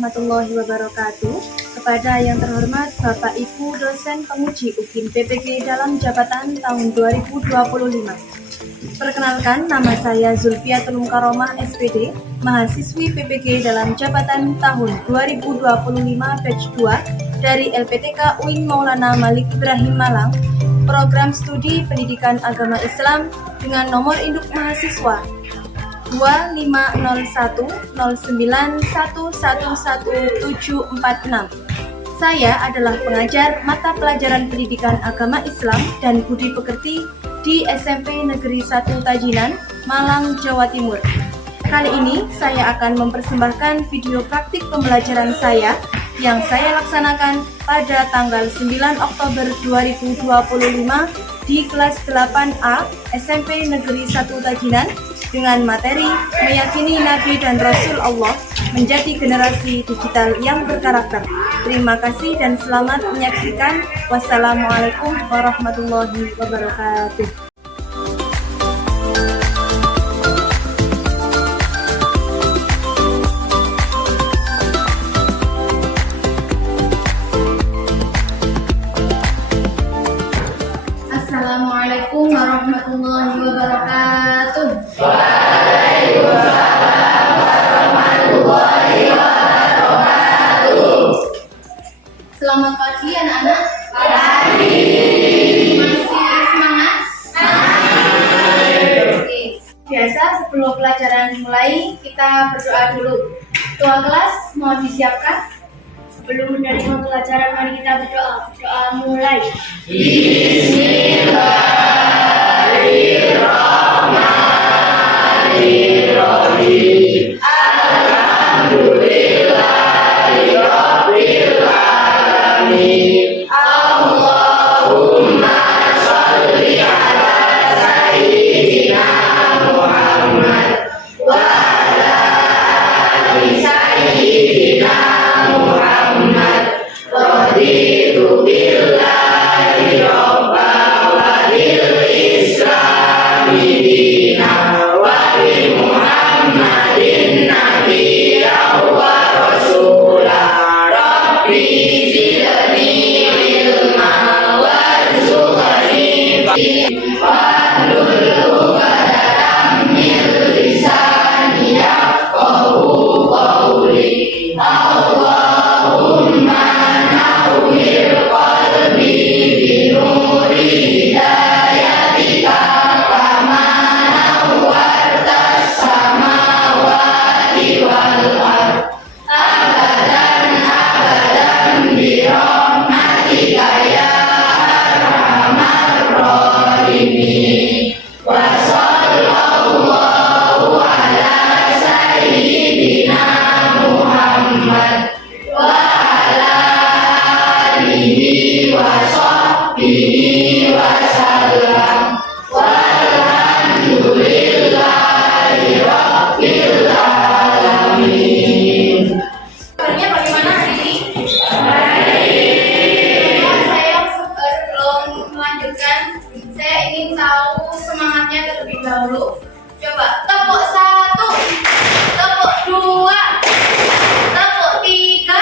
warahmatullahi wabarakatuh. Kepada yang terhormat Bapak Ibu dosen penguji UKIM PPG dalam jabatan tahun 2025. Perkenalkan, nama saya Zulfiatul Mukaromah SPD, mahasiswi PPG dalam jabatan tahun 2025 batch 2 dari LPTK UIN Maulana Malik Ibrahim Malang, program studi pendidikan agama Islam dengan nomor induk mahasiswa 250109111746. Saya adalah pengajar mata pelajaran pendidikan agama Islam dan budi pekerti di SMP Negeri 1 Tajinan, Malang, Jawa Timur. Kali ini saya akan mempersembahkan video praktik pembelajaran saya yang saya laksanakan pada tanggal 9 Oktober 2025 di kelas 8A SMP Negeri 1 Tajinan dengan materi meyakini Nabi dan Rasul Allah menjadi generasi digital yang berkarakter. Terima kasih dan selamat menyaksikan. Wassalamualaikum warahmatullahi wabarakatuh. Assalamualaikum warahmatullahi wabarakatuh. Waalaikumsalam warahmatullahi wabarakatuh. Selamat pagi anak-anak. Pagi. Masih semangat? Oke. Biasa sebelum pelajaran dimulai kita berdoa dulu. Ketua kelas mau disiapkan? Sebelum menerima pelajaran mari kita berdoa. Doa mulai. Bismillahirrahmanirrahim. Alhamdulillahirabbil alamin. Allahumma sholli ala sayyidina Muhammad wa ala ali sayyidina Muhammad. Raditu billahi robba wa bil islami dina wa bi Muhammadin nabiyya wa rasula. Rabbi zidni ilma warzuqni wahlul 'uqdatam min lisani yafqahu qawli. Allahumma nawwir qalbi binuri hidayatika kama nawwartas samawati wal ardh. Abadan bi rahmatika ya arhamar rahimin. Wa sallallahu ala sayyidina Muhammad wa ala alihi wa sahbihi wa sallam. Walhamdulillahi rabbil alamin. Kabarnya bagaimana hari ini? Saya sebelum melanjutkan, saya ingin tahu semangatnya terlebih dahulu. Coba tepuk 1, tepuk 2, tepuk 3,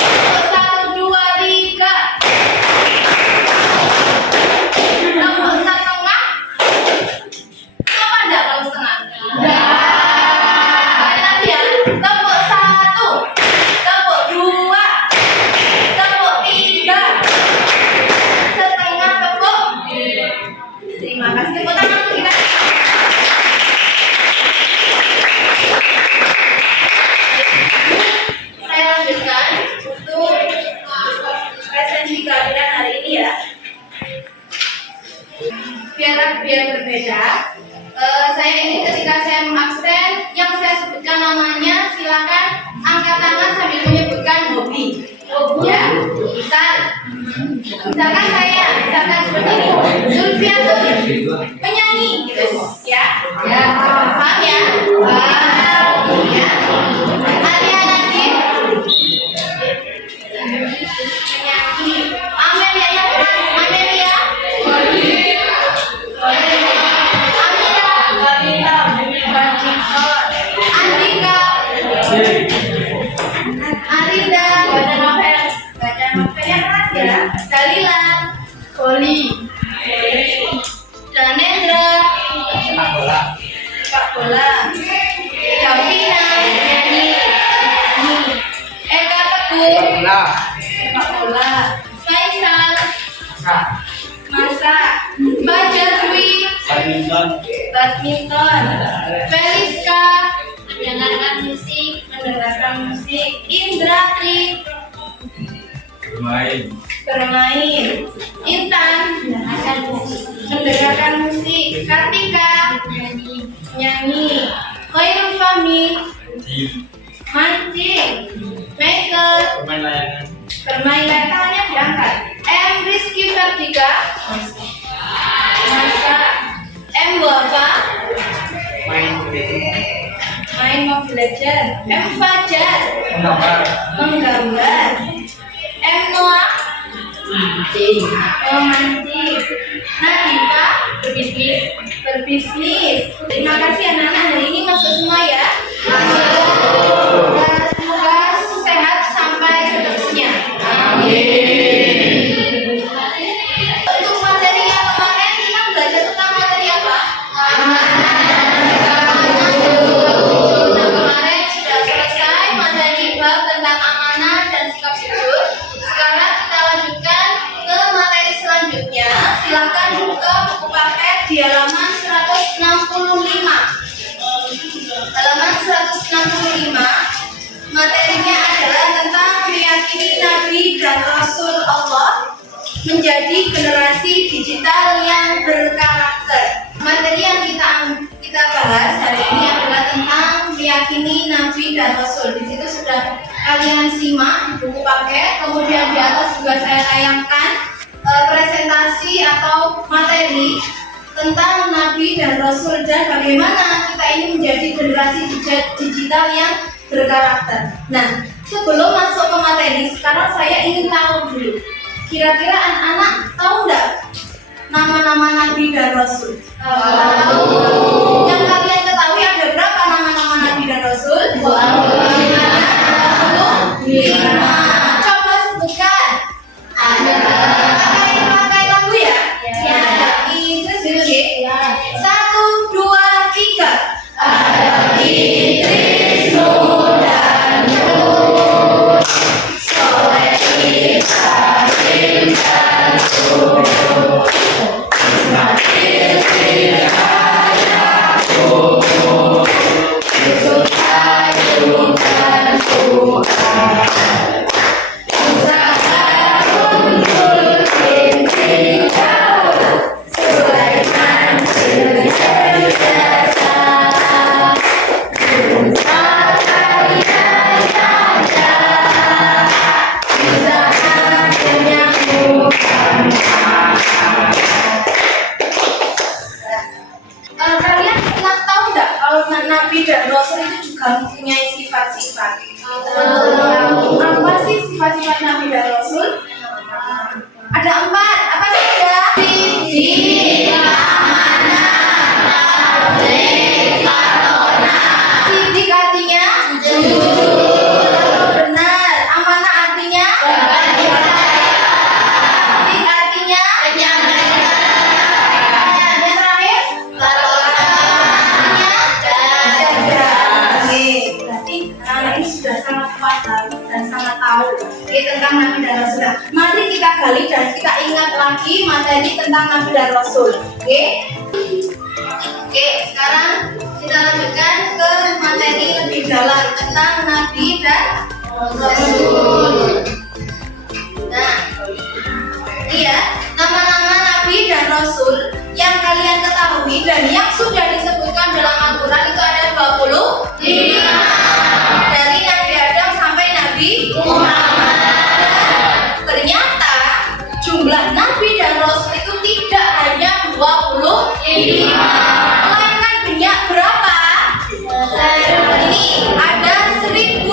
tepuk 1, 2, 3, tepuk setengah. Apa enggak kalau setengah? Sekali lagi ya. Tepuk 1, tepuk 2, tepuk 3, setengah tepuk. Terima kasih. Tepuk tangan untuk kita. Saya lanjutkan untuk presensi kehadiran hari ini ya. Biar berbeda, saya ingin ketika saya mengabsen yang saya sebutkan namanya, silakan angkat tangan sambil menyebutkan hobi. Ya, misalkan saya, seperti ini, Zulfiatul penyanyi, gitu ya. Ya, paham ya? Paham ya. Alia Nadim penyanyi. Amelia yang keras, Amelia. Andika Sepak bola. Faisal. Masak. Fajar Dwi. Badminton. Feliska. Mendengarkan musik. Indra bermain. Intan mendengarkan musik. Kartika nyanyi. Khairul Fahmi mancing. Michael bermain layangannya diangkat. Rizky Fardika masak. Wafa main Mobile Legends. Fajar menggambar. Noah mancing. Nadifa berbisnis. Terima kasih anak-anak, hari ini masuk semua ya. Semoga sehat sampai seterusnya. Untuk materi yang kemarin kita belajar tentang materi apa? Nah, kemarin sudah selesai materi bab tentang amanah dan sikap jujur. Sekarang kita lanjutkan ke materi selanjutnya. Silakan buka buku paket di halaman 165. Halaman 165. Materinya adalah tentang meyakini Nabi dan Rasul Allah menjadi generasi digital yang berkarakter. Materi yang kita bahas hari ini adalah tentang meyakini Nabi dan Rasul. Di situ sudah kalian simak di buku paket. Kemudian di atas juga saya tayangkan presentasi atau materi tentang Nabi dan Rasul dan bagaimana kita ini menjadi generasi digital yang berkarakter. Nah, sebelum masuk ke materi, sekarang saya ingin tahu dulu. Kira-kira anak-anak tahu nggak nama-nama Nabi dan Rasul? Tahu. Yang kalian ketahui ada berapa nama-nama Nabi dan Rasul? 25. Coba sebutkan. Ada. Pakai lampu ya? Ya. Terus dulu ya. 1, 2, 3. Ada Idris, Nuh dan Lut. Soleh, Ibrahim dan Lut. Ismail, Yaqub, Yusuf, Ayub dan Fuad. Musa, Harun, Zulkifli, Daud, Sulaiman, Ilyas, Musa, Zakaria, Yahya, Isa, dan Yakub. Kalian pernah tahu nggak kalau Nabi dan Rasul itu juga mempunyai sifat-sifat? Apa sih sifat-sifat Nabi dan Rasul? Ada 4. Apa saja? Siddiq, amanah, tabligh, fatonah. Siddiq artinya jujur, benar. Amanah artinya tabligh artinya penyampaian. Yang terakhir fatonah artinya cerdas. Berarti anak ini sudah sangat paham dan sangat tahu tentang Nabi dan Rasul. Mari kita gali dan kita ingat lagi materi tentang Nabi dan Rasul. Oke, sekarang kita lanjutkan ke materi lebih dalam tentang Nabi dan Rasul. Nah, iya, nama-nama Nabi dan Rasul yang kalian ketahui dan yang sudah disebutkan dalam Al-Quran itu ada 25. Dari Nabi Adam sampai Nabi Muhammad. Ternyata jumlah Nabi dan Rasul itu tidak hanya 25, melainkan banyak berapa? Ini ada 124.000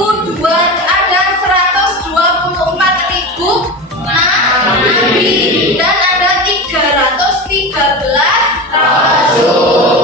Nabi dan ada 313 Rasul.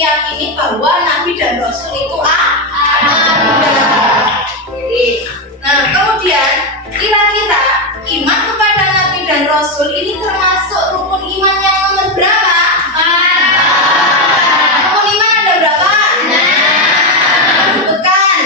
meyakini bahwa Nabi dan Rasul itu ada. Nah, kemudian kira-kira iman kepada Nabi dan Rasul ini termasuk rukun iman yang nomor berapa? Rukun iman ada berapa? Sebutkan.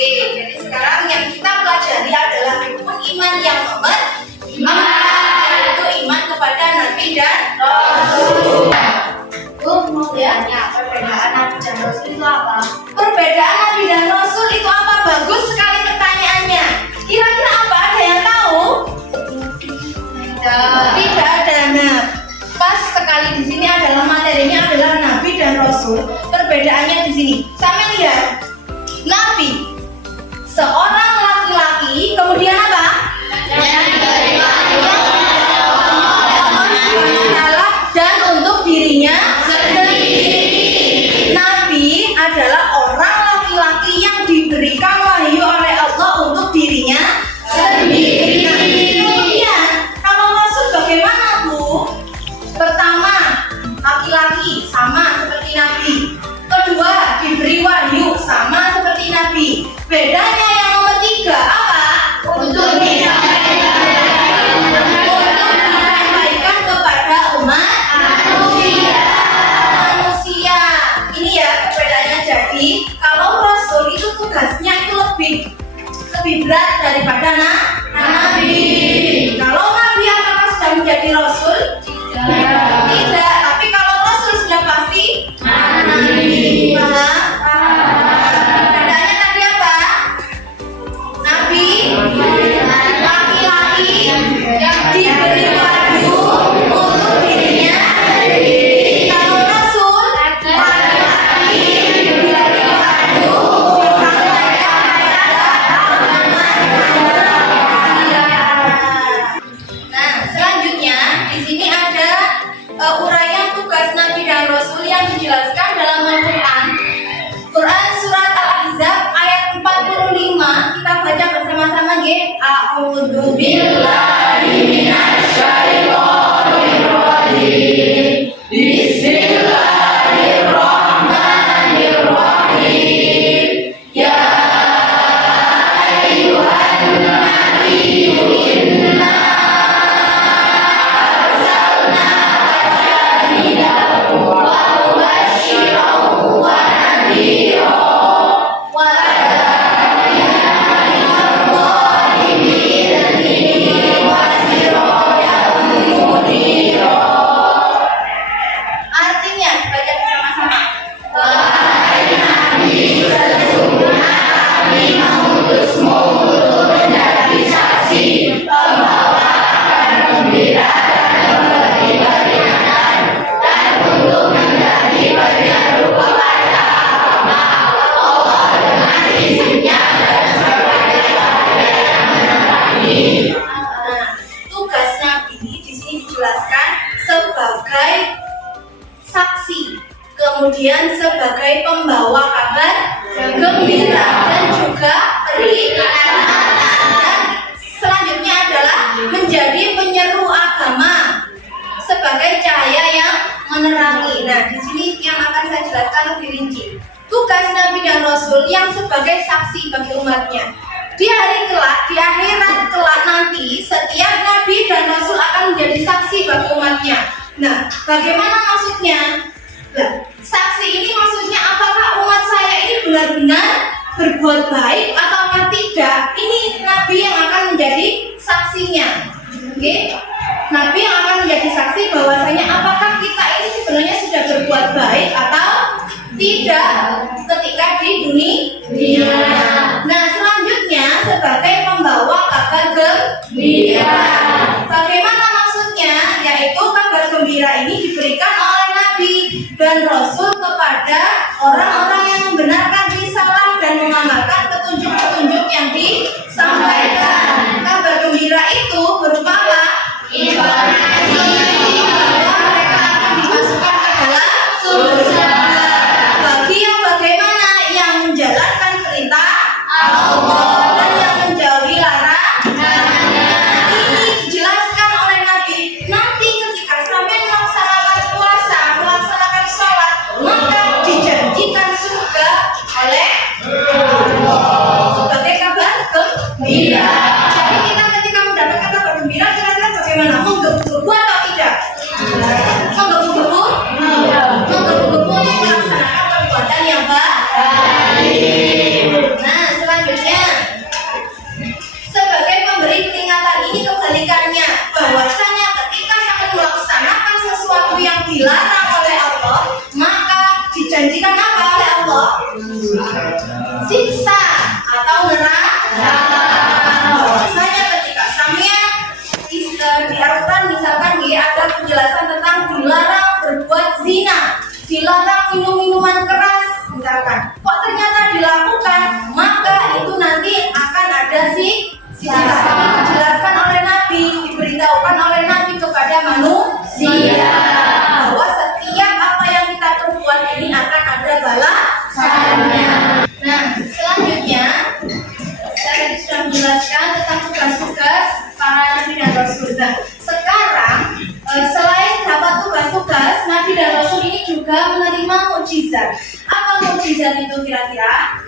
Jadi sekarang yang kita pelajari adalah rukun iman yang nomor 4, yaitu iman kepada Nabi dan Rasul. Perbedaan Nabi dan Rasul itu apa? Perbedaan Nabi dan Rasul itu apa? Bagus sekali pertanyaannya. Kira-kira apa? Ada yang tahu? Tidak ada. Nah, pas sekali di sini adalah materinya adalah Nabi dan Rasul. Perbedaannya di sini. Sama lihat. Nabi seorang laki-laki, kemudian apa? Dan untuk dirinya sendiri. Nabi adalah orang laki-laki yang diberikan wahyu oleh Allah untuk dirinya sendiri. Kemudian kalau Rasul bagaimana, Bu? Pertama, laki-laki sama seperti Nabi. Kedua, diberi wahyu sama seperti Nabi. Bedanya yang nomor 3 apa? Untuk disampaikan kepada umat manusia. Ini ya perbedaannya. Jadi kalau Rasul itu tugasnya itu lebih berat daripada Nabi. Kalau Nabi apakah sudah menjadi Rasul? Tidak. Tapi kalau Rasul sudah pasti Nabi. Paham? Bedanya tadi apa? Nabi laki-laki yang diberi wahyu untuk dirinya sendiri. Kalau Rasul laki-laki diberi wahyu disampaikan kepada manusia. Nah, selanjutnya di sini ada uraian tugas Nabi dan Rasul yang dijelaskan dalam Al-Quran. Quran surat Al-Ahzab ayat 45. Kita baca bersama-sama, nggih. A'udzu billahi minasyaitonir rajim. Bismillahirrahmanirrahim. Ya ayyuhan nabiyyu inna arsalnaka syahidan wa mubasysyiran wa nadhiran wa da'iyan ilallahi bi'idhnihi wa sirajan munira. Artinya baca bersama-sama. Wahai Nabi, sesungguhnya kami mengutusmu untuk menjadi saksi, pembawa kabar gembira dan memberi peringatan, dan untuk menjadi penyeru kepada agama Allah dengan izinnya dan sebagai tanda yang menerangi. Nah, tugas Nabi di sini dijelaskan sebagai saksi, kemudian sebagai pembawa kabar gembira dan juga peringatan, dan selanjutnya adalah menjadi penyeru agama sebagai cahaya yang menerangi. Nah, di sini yang akan saya jelaskan lebih rinci. Tugas Nabi dan Rasul yang sebagai saksi bagi umatnya. Di hari kelak, di akhirat kelak nanti, setiap Nabi dan Rasul akan menjadi saksi bagi umatnya. Nah, bagaimana maksudnya? Nah, saksi ini maksudnya apakah umat saya ini benar-benar berbuat baik atau tidak? Ini Nabi yang akan menjadi saksinya. Oke? Nabi yang akan menjadi saksi bahwasanya apakah kita ini sebenarnya sudah berbuat baik atau tidak ketika di dunia. Nah, selanjutnya sebagai pembawa kabar gembira. Bagaimana maksudnya? Yaitu kabar gembira ini diberikan oleh Nabi dan Rasul kepada orang-orang yang membenarkan risalah dan mengamalkan petunjuk-petunjuk yang disampaikan. Kabar gembira itu berupa apa? Informasi bahwa mereka akan dimasukkan ke dalam surga. dan yang menjauhi larangannya. Ini dijelaskan oleh Nabi. Nanti ketika sampai melaksanakan puasa, melaksanakan sholat, maka dijanjikan surga oleh Allah sebagai kabar gembira. Jadi kita ketika mendapatkan kabar gembira, kira-kira bagaimana? Menggebu-gebu atau tidak? Menggebu-gebu? Menggebu-gebu untuk melaksanakan perbuatan yang baik. Nah, selanjutnya, sebagai pemberi peringatan ini kebalikannya, bahwasanya ketika sampai melaksanakan sesuatu yang dilarang oleh Allah, maka dijanjikan apa oleh Allah? Siksa atau neraka. Bahwasanya ketika sampean diharapkan misalkan ada penjelasan tentang dilarang berbuat zina, dilarang minum-minuman keras misalkan, kok ternyata dilakukan, maka itu nanti akan ada siksa. Dijelaskan oleh Nabi, diberitahukan oleh Nabi kepada manusia bahwa setiap apa yang kita perbuat ini akan ada balasannya. Nah, selanjutnya saya tadi sudah menjelaskan tentang tugas-tugas para nabi dan rasul. Sekarang selain dapat tugas-tugas, nabi dan rasul ini juga menerima mukjizat. Apa mukjizat itu kira-kira?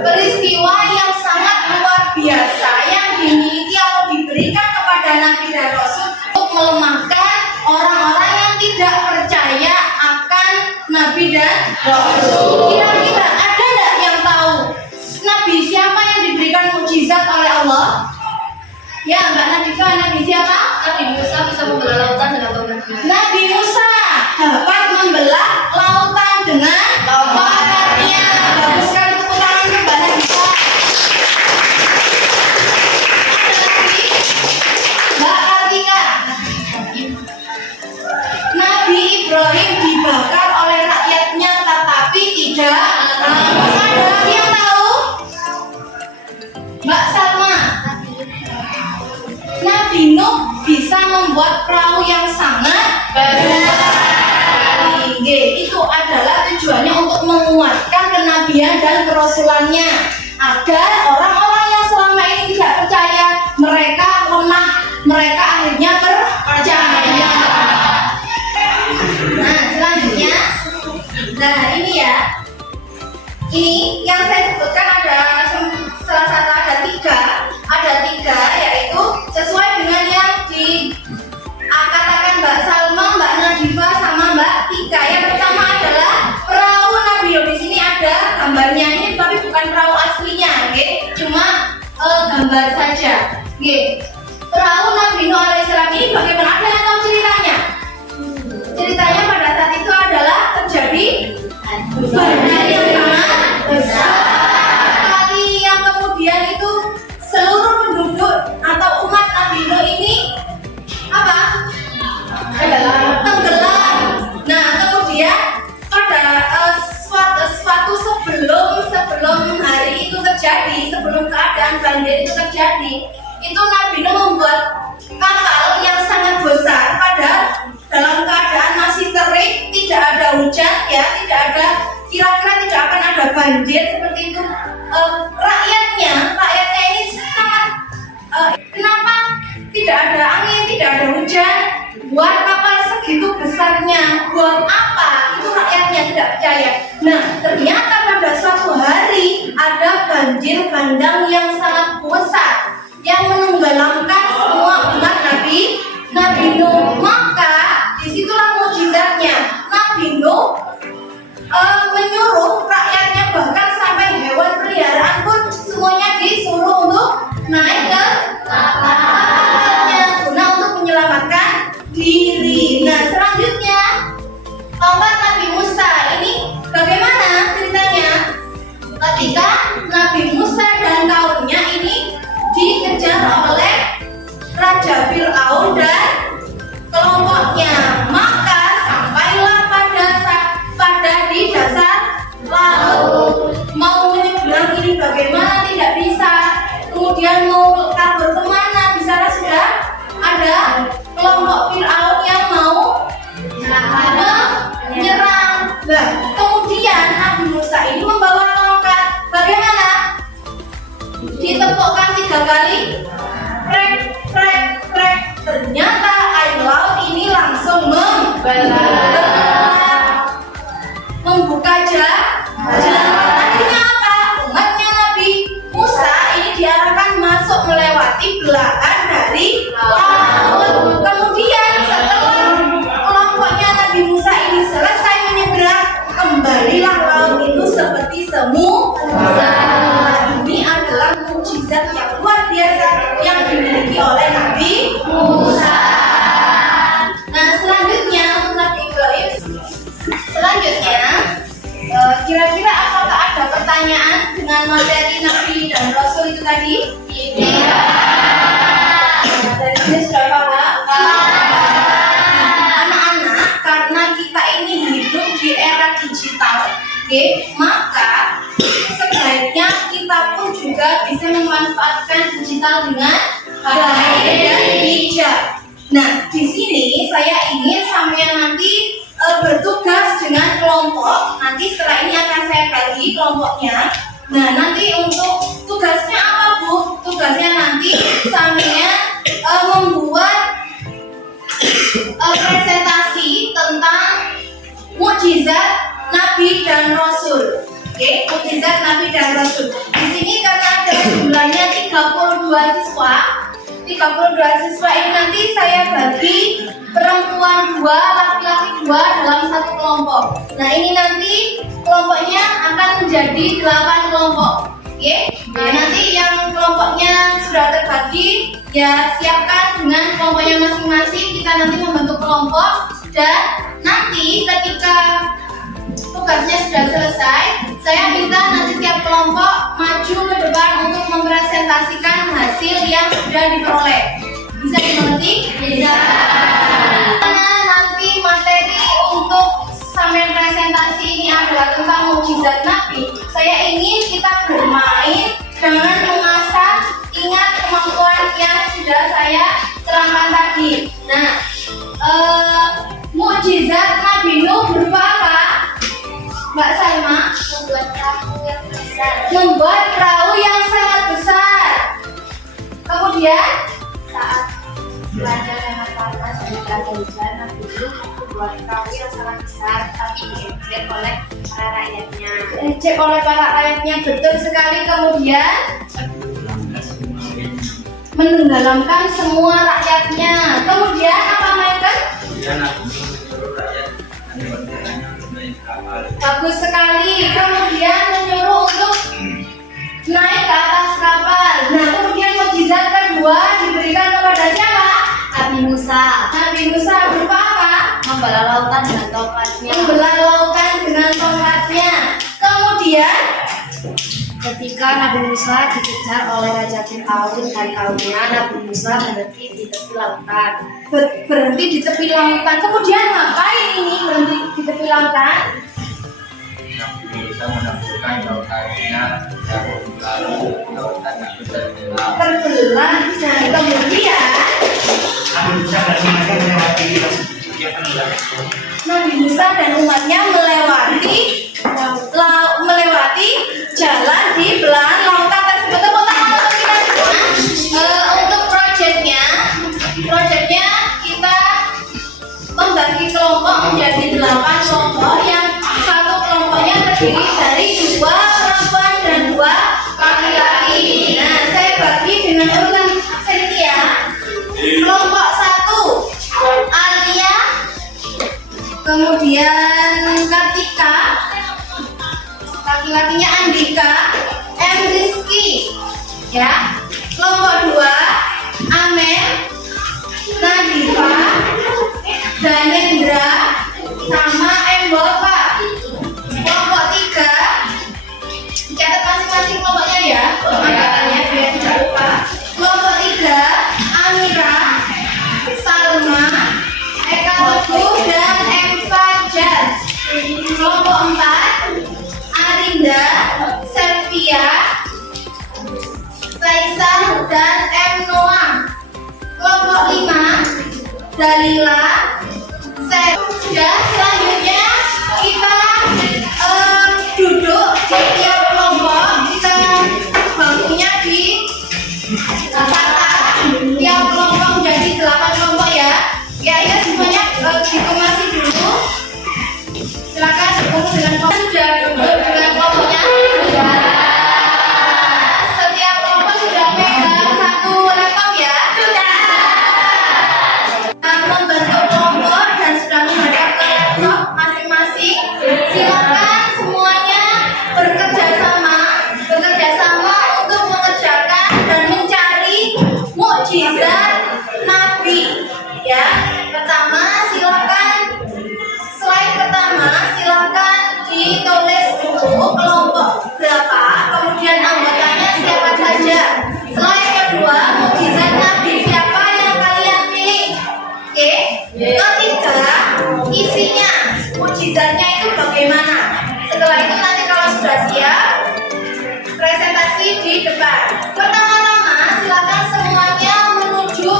Peristiwa yang sangat luar biasa yang dimiliki atau diberikan kepada nabi dan rasul untuk melemahkan orang-orang yang tidak percaya akan nabi dan rasul. Kira-kira ada enggak yang tahu nabi siapa yang diberikan mukjizat oleh Allah? Ya, Mbak Nadifa, nabi siapa? Nabi Musa bisa membelah lautan dengan tongkatnya. Nabi Musa dapat membelah lautan dengan tongkatnya. Bagus sekali, tepuk tangan untuk Mbak Nadifa. Ada lagi Mbak Kartika. Nabi Ibrahim dibakar oleh rakyatnya tetapi tidak hangus. Ada lagi yang tahu? Mbak Salma. Nabi Nuh bisa membuat perahu yang sangat besar. Itu adalah tujuannya untuk menguatkan kenabian dan kerasulannya, agar orang-orang yang selama ini tidak percaya, mereka lemah, mereka akhirnya percaya. Nah, selanjutnya, nah ini ya, ini yang saya sebutkan ada salah satu ada tiga, yaitu sesuai dengan yang dikatakan Mbak Salma, Mbak Nadifa, sama Mbak Tika. Yang pertama adalah perahu Nabi Nuh. Di sini ada gambarnya, ini tapi bukan perahu aslinya, cuma gambar saja. Perahu Nabi Nuh alaihissalam ini bagaimana? Ada yang tahu ceritanya? Ceritanya pada saat itu adalah terjadi badai yang sangat besar sekali, yang kemudian itu seluruh penduduk atau umat Nabi Nuh ini apa? Tenggelam. Nah, kemudian pada suatu sebelum hari itu terjadi, sebelum keadaan banjir itu terjadi, itu Nabi Nuh membuat kapal yang sangat besar, padahal dalam keadaan masih terik, tidak ada hujan, ya, tidak ada, kira-kira tidak akan ada banjir seperti itu. Rakyatnya ini sangat kenapa tidak ada angin, tidak ada hujan, buat kapal segitu besarnya, buat apa? Itu rakyatnya tidak percaya. Nah, ternyata pada suatu hari ada banjir bandang yang sangat besar yang menenggelamkan semua umat Nabi Nuh. Maka disitulah mukjizatnya. Nabi Nuh menyuruh rakyatnya, bahkan sampai hewan peliharaan pun semuanya disuruh untuk naik ke kapalnya guna untuk menyelamatkan diri. Nah, selanjutnya tongkat Nabi Musa ini bagaimana ceritanya? Ketika Nabi Musa dan kaumnya ini dikejar oleh Raja Fir'aun dan kelompoknya, maka sampailah pada di dasar laut. Mau menyeberang ini bagaimana, tidak bisa. Kemudian mau kabur kemana? Prek, prek, prek. Ternyata air laut ini langsung membuka jalan. Akhirnya apa? Umatnya Nabi Musa ini diarahkan masuk melewati belahan dari laut. Kemudian setelah kelompoknya Nabi Musa ini selesai menyeberang, kembalilah laut itu seperti semula. Ini adalah mukjizat yang luar biasa yang dimiliki oleh Nabi Musa. Nah, selanjutnya untuk Nabi Ibrahim. Selanjutnya, kira-kira apakah ada pertanyaan dengan materi Nabi dan Rasul itu tadi? Iya. Dari sini sudah paham? Anak-anak, karena kita ini hidup di era digital, maka sebaiknya kita pun juga bisa memanfaatkan digital dengan baik dan bijak. Nah, di sini saya ingin sampean nanti bertugas dengan kelompok. Nanti setelah ini akan saya bagi kelompoknya. Nah, nanti untuk tugasnya apa, Bu? Tugasnya nanti sampean membuat presentasi tentang mukjizat Nabi dan Rasul. Mukjizat Nabi dan Rasul. Di sini karena ada jumlahnya 32 siswa. 32 siswa ini nanti saya bagi perempuan 2, laki-laki 2 dalam satu kelompok. Nah, ini nanti kelompoknya akan menjadi 8 kelompok. Nah, nanti yang kelompoknya sudah terbagi, ya siapkan dengan kelompoknya masing-masing. Kita nanti membentuk kelompok dan nanti ketika tugasnya sudah selesai, saya minta nanti tiap kelompok maju ke depan untuk mempresentasikan hasil yang sudah diperoleh. Bisa dimengerti? Bisa. Nanti materi untuk sampai presentasi ini adalah tentang mukjizat Nabi. Saya ingin kita bermain dengan mengasah ingat kemampuan yang sudah saya terangkan tadi. Nah, mukjizat Nabi Nuh berupa apa? Mbak Salma? Membuat perahu yang besar. Membuat perahu yang sangat besar. Kemudian saat cuaca sangat panas dan ada hujan, Nabi Nuh membuat perahu yang sangat besar, tapi diejek oleh para rakyatnya. Diejek oleh para rakyatnya, betul sekali. Kemudian menenggelamkan semua rakyatnya. Kemudian apa, Michael? Bagus sekali. Kemudian menyuruh untuk naik ke atas kapal. Nah, kemudian mukjizat kedua diberikan kepada siapa? Nabi Musa. Nabi Musa berupa apa? Membelah lautan dengan tongkatnya. Membelah lautan dengan tongkatnya. Kemudian ketika Nabi Musa dikejar oleh Raja Fir'aun dan kaumnya, Nabi Musa berhenti di tepi lautan. Berhenti di tepi lautan. Kemudian ngapain ini berhenti di tepi lautan? Nabi Musa menaklukkan lautannya dan lalu lautan itu terbelah. Dan kemudian Nabi Musa dan umatnya melewati jalan di belahan lautan tersebut. Tepuk tangan untuk kita semua. Untuk proyeknya kita membagi kelompok menjadi 8 kelompok, yang satu kelompoknya terdiri dari 2 perempuan dan 2 laki-laki. Nah, saya bagi dengan urutan seperti ya. Kelompok 1 Alia, kemudian Kartika, laki-lakinya Andika, M. Rizky, ya. Kelompok 2 Amel, Nadifa, Danendra, sama M. Bapak. Kelompok 3 catat masing-masing kelompoknya ya, angkatannya biar tidak lupa. Kelompok 3 Amira, Salma, Eka Teguh, dan M. Fajar. Kelompok 4 Arinda, Selvia, Faisal, dan M. Noah. Kelompok 5 Dalila, dan selanjutnya kita duduk di tiap kelompok, kita bangkunya di Setiap kelompok menjadi 8 kelompok ya. Ya, ya semuanya dikomasi dulu. Silakan berkumpul dengan kelompok. Sudah duduk dengan kelompoknya? Sudah. Setiap kelompok sudah pegang satu laptop ya? Sudah. Membentuk kelompok dan sudah menghadap ke laptop masing-masing. Silakan semuanya bekerja sama untuk mengerjakan dan mencari mukjizat Nabi. Ya, pertama silakan slide pertama silakan ditulis dulu kelompok berapa, kemudian anggotanya siapa saja. Slide kedua, mukjizat Nabi siapa yang kalian pilih. Oke. Ketiga, isinya mukjizatnya itu bagaimana. Setelah itu nanti kalau sudah siap, presentasi di depan. Pertama-tama silakan semuanya menuju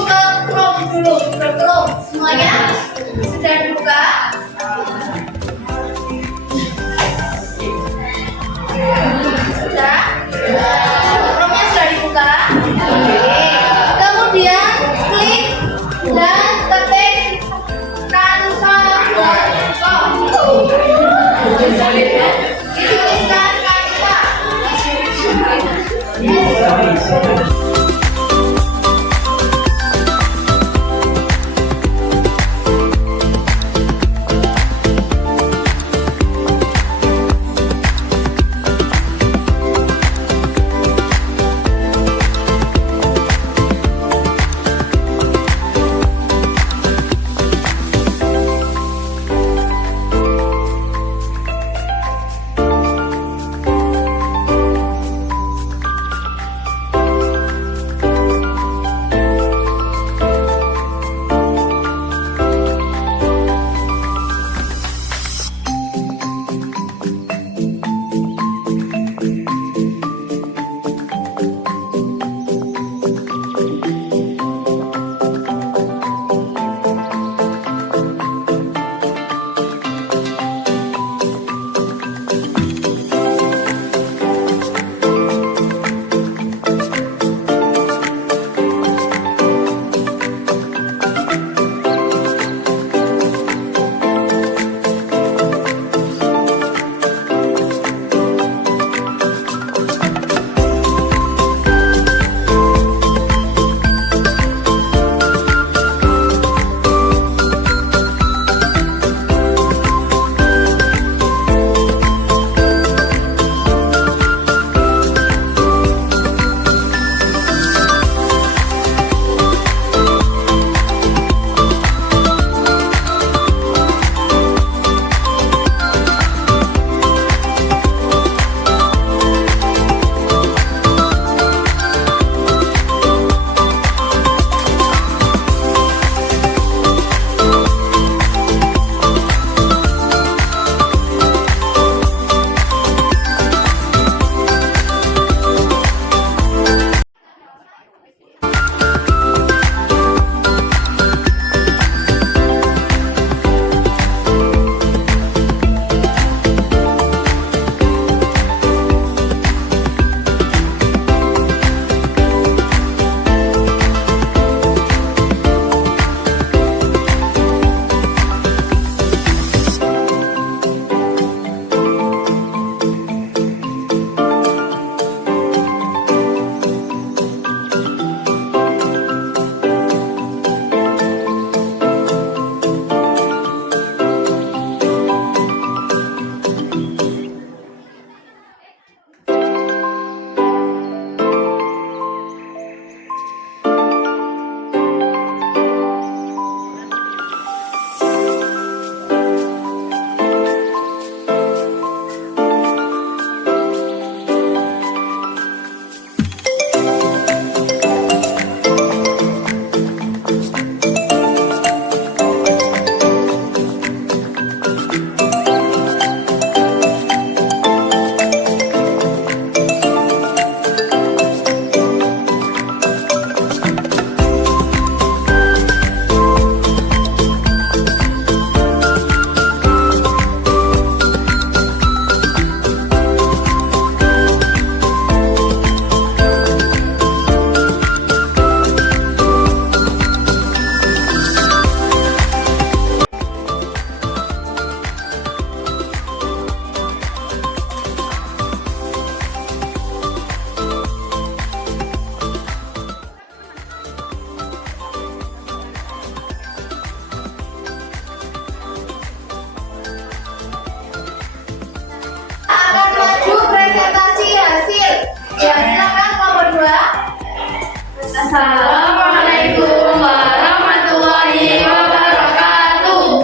Assalamualaikum warahmatullahi wabarakatuh.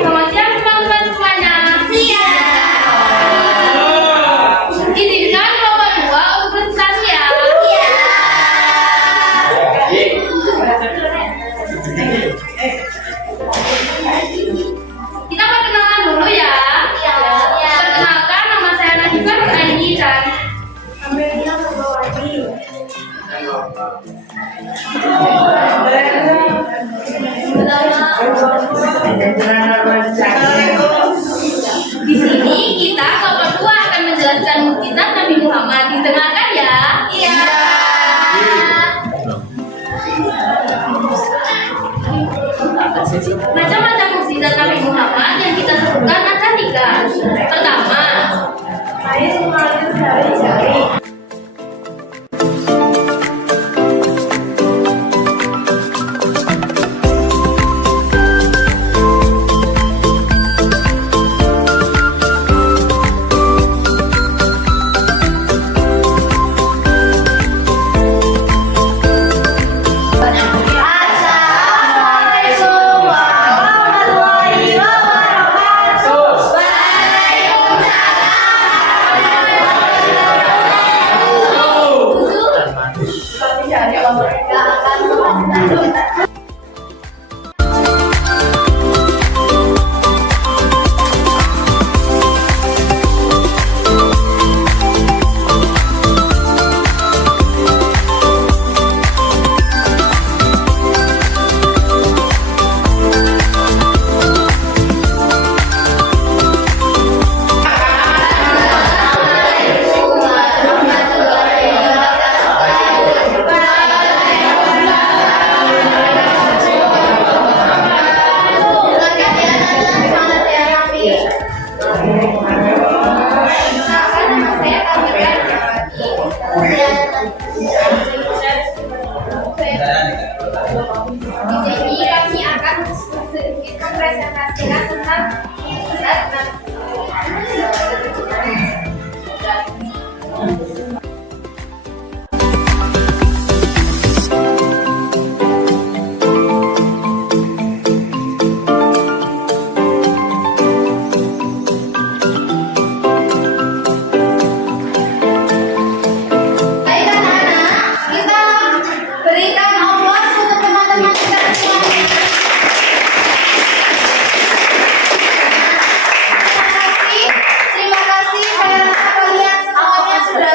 Selamat siang teman-teman semuanya. Izinkan lomba 2 untuk presentasi ya. Kita perkenalan dulu ya. Perkenalkan, nama saya Nahifah Nurani dan di sini kita kelompok 2 akan menjelaskan mukjizat Nabi Muhammad. Didengarkan ya. Iya. Macam-macam mukjizat Nabi Muhammad yang kita sebutkan ada 3. Pertama, air mengalir dari jari. Assalamualaikum warahmatullahi wabarakatuh. Di sini kami akan sedikit mempresentasikan tentang Baik anak-anak, kita berikan aplaus untuk teman-teman kita semuanya. Terima kasih. Saya rasa kalian semuanya sudah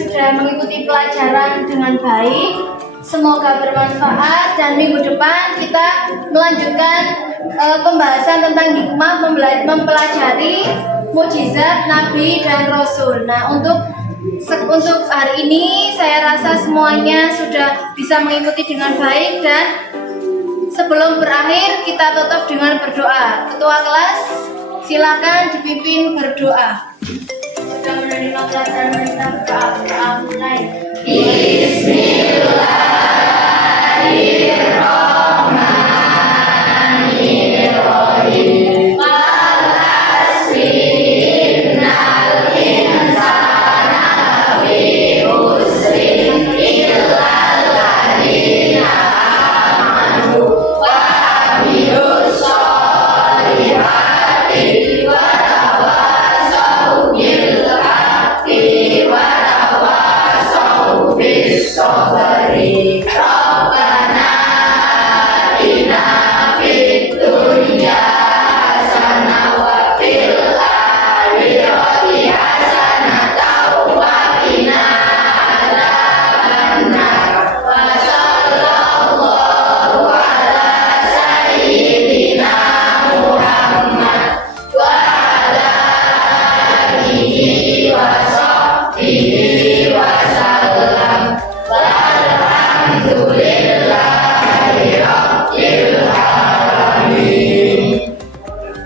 sudah mengikuti pelajaran dengan baik. Semoga bermanfaat dan minggu depan kita melanjutkan pembahasan tentang hikmah mempelajari mukjizat Nabi dan Rasul. Nah, untuk hari ini saya rasa semuanya sudah bisa mengikuti dengan baik, dan sebelum berakhir kita tutup dengan berdoa. Ketua kelas, silakan dipimpin berdoa. Sudah menerima pelajaran kita, berdoa mulai. Bismillahirrahmanirrahim.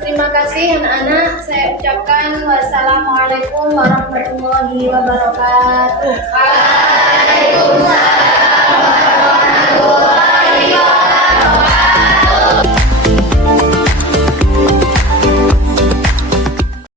Terima kasih anak-anak. Saya ucapkan wassalamualaikum warahmatullahi wabarakatuh. Waalaikumsalam warahmatullahi wabarakatuh.